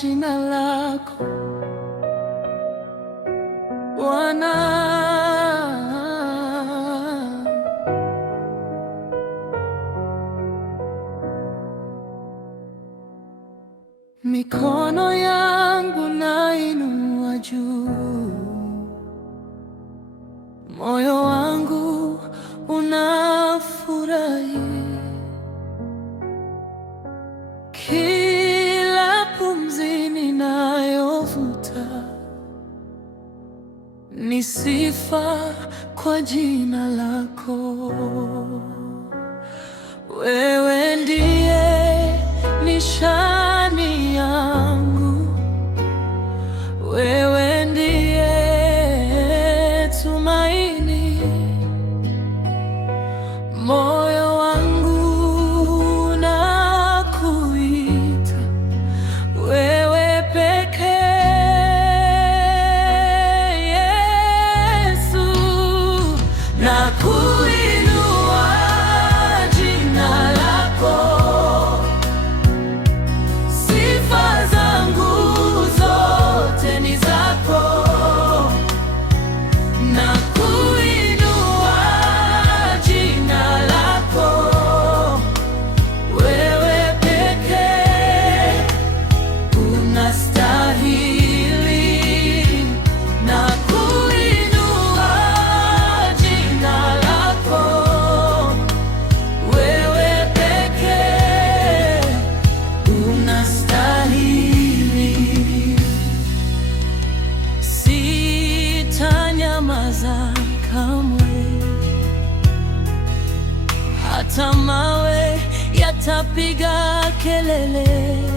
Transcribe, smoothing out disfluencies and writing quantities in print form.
jina lako Bwana. Mikono yangu nainua juu, moyo wangu unafurahi. Kila pumzi ninayovuta ni sifa kwa jina lako. Wewe ndiye nishani yangu, wewe ndiye tumaini. Moyo wangu unakuita, wewe pekee Yesu. Nakuinua jina lako, sifa zangu zote ni zako. Nakuinua jina lako, wewe pekee unastahili. Nakuinua jina lako, wewe pekee unastahili. Sitanyamaza kamwe, hata mawe yatapiga kelele.